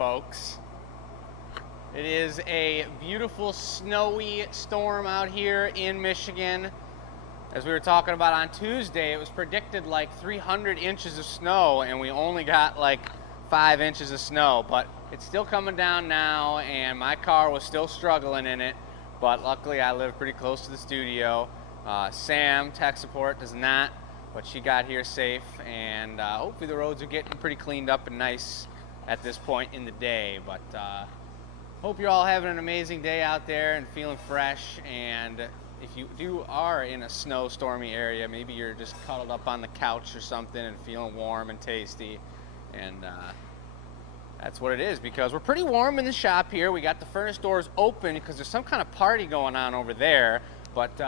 folks. It is a beautiful snowy storm out here in Michigan. As we were talking about on Tuesday, it was predicted like 300 inches of snow, and we only got like 5 inches of snow. But it's still coming down now, and my car was still struggling in it. But luckily, I live pretty close to the studio. Sam, tech support, does not, but she got here safe, and hopefully the roads are getting pretty cleaned up and nice at this point in the day. But hope you're all having an amazing day out there and feeling fresh. And if you are in a snowstormy area, maybe you're just cuddled up on the couch or something and feeling warm and tasty. And that's what it is, because we're pretty warm in the shop here. We got the furnace doors open because there's some kind of party going on over there. But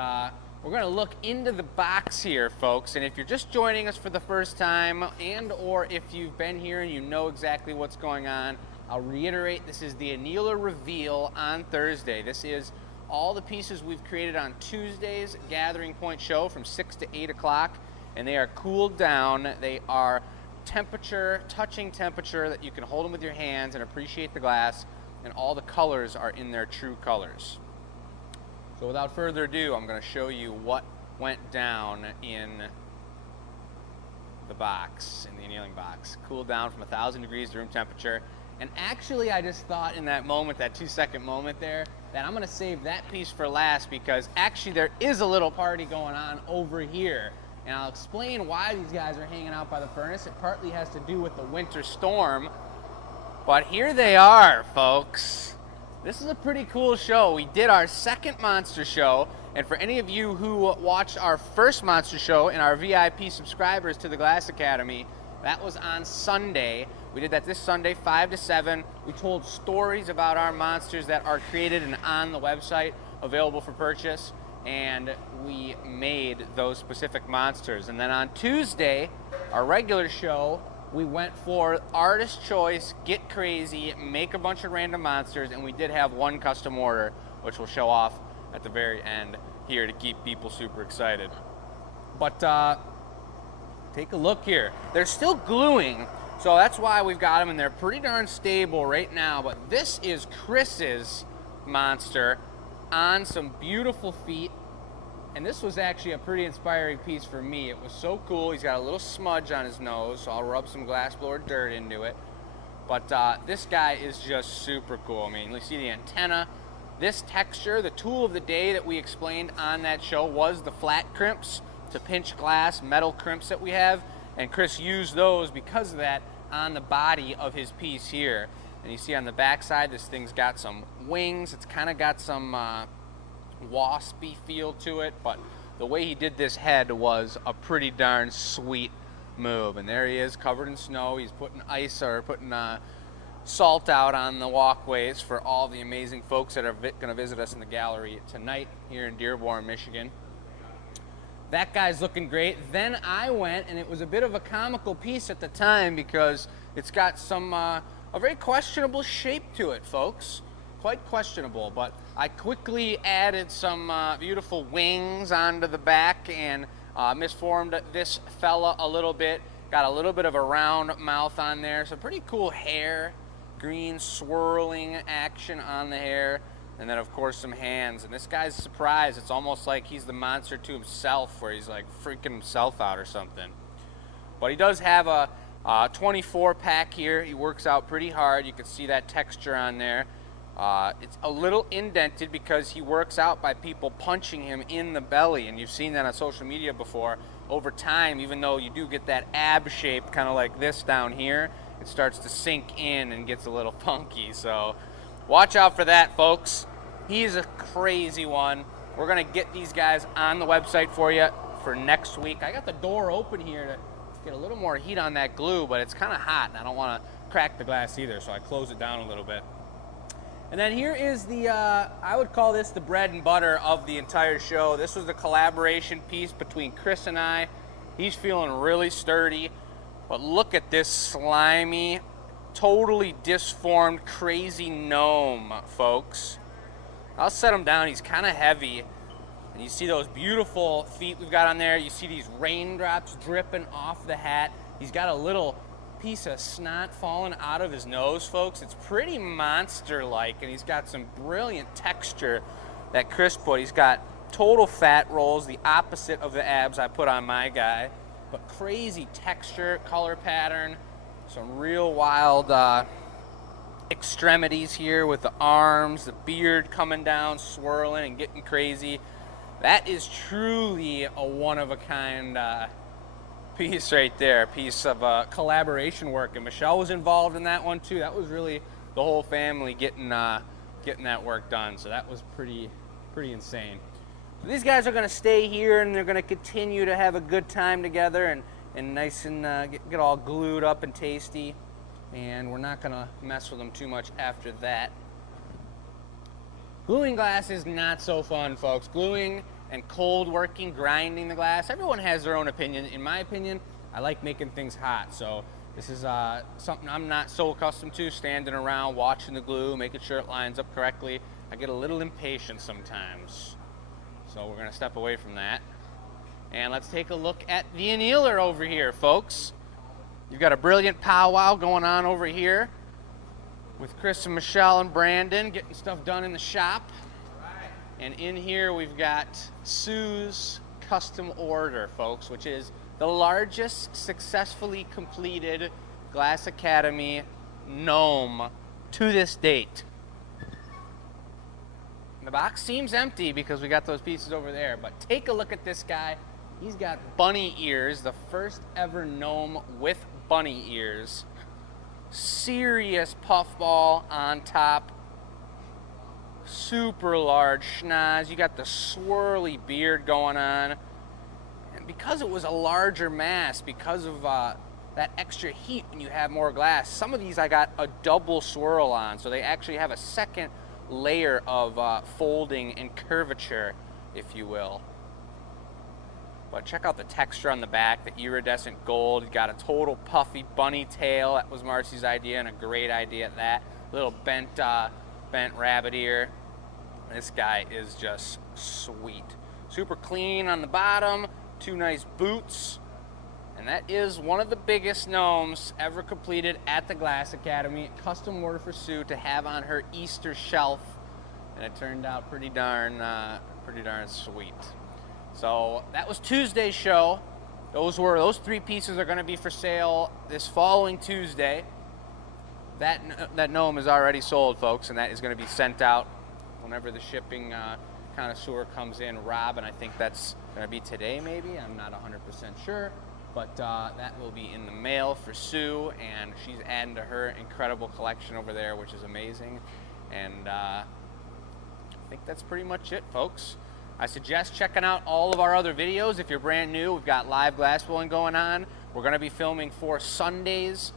we're going to look into the box here, folks. And if you're just joining us for the first time, and or if you've been here and you know exactly what's going on, I'll reiterate, this is the Anneal reveal on Thursday. This is all the pieces we've created on Tuesday's Gathering Point show from 6 to 8 o'clock, and they are cooled down. They are touching temperature that you can hold them with your hands and appreciate the glass, and all the colors are in their true colors. So without further ado, I'm going to show you what went down in the box, in the annealing box. Cooled down from 1,000 degrees to room temperature. And actually, I just thought in that moment, that 2-second moment there, that I'm going to save that piece for last, because actually there is a little party going on over here. And I'll explain why these guys are hanging out by the furnace. It partly has to do with the winter storm. But here they are, folks. This is a pretty cool show. We did our second monster show, and for any of you who watched our first monster show and our VIP subscribers to the Glass Academy, that was on Sunday. We did that this Sunday, 5 to 7. We told stories about our monsters that are created and on the website, available for purchase, and we made those specific monsters. And then on Tuesday, our regular show, we went for artist choice, get crazy, make a bunch of random monsters, and we did have one custom order, which we'll show off at the very end here to keep people super excited. But take a look here. They're still gluing, so that's why we've got them, and they're pretty darn stable right now. But this is Chris's monster on some beautiful feet. And this was actually a pretty inspiring piece for me. It was so cool. He's got a little smudge on his nose, so I'll rub some glassblower dirt into it. But this guy is just super cool. I mean, you see the antenna. This texture, the tool of the day that we explained on that show was the flat crimps to pinch glass, metal crimps that we have. And Chris used those because of that on the body of his piece here. And you see on the back side, this thing's got some wings. It's kind of got some waspy feel to it, but the way he did this head was a pretty darn sweet move. And there he is, covered in snow. He's putting ice, or putting salt out on the walkways for all the amazing folks that are going to visit us in the gallery tonight here in Dearborn, Michigan. That guy's looking great. Then I went, and it was a bit of a comical piece at the time because it's got some a very questionable shape to it, folks. Quite questionable, but I quickly added some beautiful wings onto the back and misformed this fella a little bit. Got a little bit of a round mouth on there, so pretty cool hair, green swirling action on the hair, and then of course some hands. And this guy's surprised. It's almost like he's the monster to himself, where he's like freaking himself out or something. But he does have a 24 pack here. He works out pretty hard. You can see that texture on there. It's a little indented because he works out by people punching him in the belly, and you've seen that on social media before. Over time, even though you do get that ab shape kind of like this down here, it starts to sink in and gets a little funky, so watch out for that, folks. He's a crazy one. We're going to get these guys on the website for you for next week. I got the door open here to get a little more heat on that glue, but it's kind of hot, and I don't want to crack the glass either, so I close it down a little bit. And then here is the, I would call this the bread and butter of the entire show. This was the collaboration piece between Chris and I. He's feeling really sturdy, but look at this slimy, totally disformed, crazy gnome, folks. I'll set him down. He's kind of heavy. And you see those beautiful feet we've got on there. You see these raindrops dripping off the hat. He's got a little piece of snot falling out of his nose, folks. It's pretty monster-like, and he's got some brilliant texture that Chris put. He's got total fat rolls, the opposite of the abs I put on my guy, but crazy texture, color pattern, some real wild extremities here with the arms, the beard coming down, swirling and getting crazy. That is truly a one-of-a-kind piece right there, a piece of collaboration work, and Michelle was involved in that one too. That was really the whole family getting that work done, so that was pretty insane. So these guys are going to stay here, and they're going to continue to have a good time together and nice and get all glued up and tasty, and we're not going to mess with them too much after that. Gluing glass is not so fun, folks. Gluing and cold working, grinding the glass, everyone has their own opinion. In my opinion, I like making things hot, so this is something I'm not so accustomed to, standing around watching the glue, making sure it lines up correctly. I get a little impatient sometimes, so we're gonna step away from that. And let's take a look at the annealer over here, folks. You've got a brilliant powwow going on over here with Chris and Michelle and Brandon getting stuff done in the shop. And in here we've got Sue's custom order, folks, which is the largest successfully completed Glass Academy gnome to this date. The box seems empty because we got those pieces over there, but take a look at this guy. He's got bunny ears, the first ever gnome with bunny ears. Serious puffball on top. Super large schnoz. You got the swirly beard going on. And because it was a larger mass, because of that extra heat when you have more glass, some of these I got a double swirl on, so they actually have a second layer of folding and curvature, if you will. But check out the texture on the back, the iridescent gold. You got a total puffy bunny tail. That was Marcy's idea, and a great idea at that. Little bent rabbit ear. This guy is just sweet. Super clean on the bottom, two nice boots. And that is one of the biggest gnomes ever completed at the Glass Academy. Custom order for Sue to have on her Easter shelf. And it turned out pretty darn sweet. So that was Tuesday's show. Those three pieces are going to be for sale this following Tuesday. That gnome is already sold, folks, and that is going to be sent out whenever the shipping connoisseur comes in. Rob, and I think that's going to be today maybe. I'm not 100% sure. But that will be in the mail for Sue, and she's adding to her incredible collection over there, which is amazing. And I think that's pretty much it, folks. I suggest checking out all of our other videos. If you're brand new, we've got live glass blowing going on. We're going to be filming for Sunday's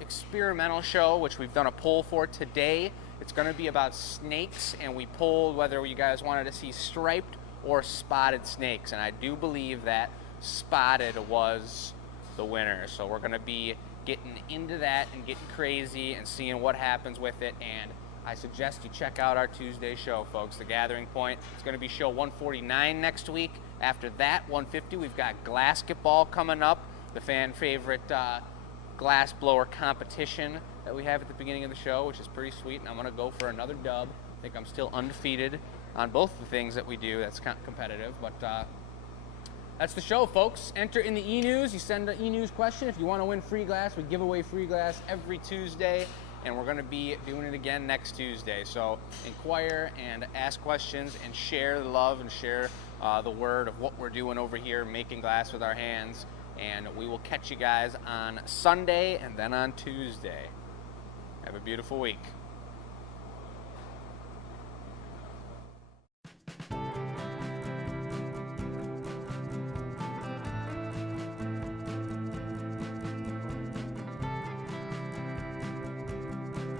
experimental show, which we've done a poll for today. It's going to be about snakes, and we polled whether you guys wanted to see striped or spotted snakes, and I do believe that spotted was the winner. So we're going to be getting into that and getting crazy and seeing what happens with it. And I suggest you check out our Tuesday show, folks. The Gathering Point. It's going to be show 149 next week. After that, 150, we've got Glassgetball coming up, the fan favorite glass blower competition that we have at the beginning of the show, which is pretty sweet. And I'm going to go for another dub. I think I'm still undefeated on both the things that we do. That's competitive, but that's the show, folks. Enter in the e-news. You send an e-news question. If you want to win free glass, we give away free glass every Tuesday, and we're going to be doing it again next Tuesday. So inquire and ask questions and share the love and share the word of what we're doing over here, making glass with our hands. And we will catch you guys on Sunday and then on Tuesday. Have a beautiful week.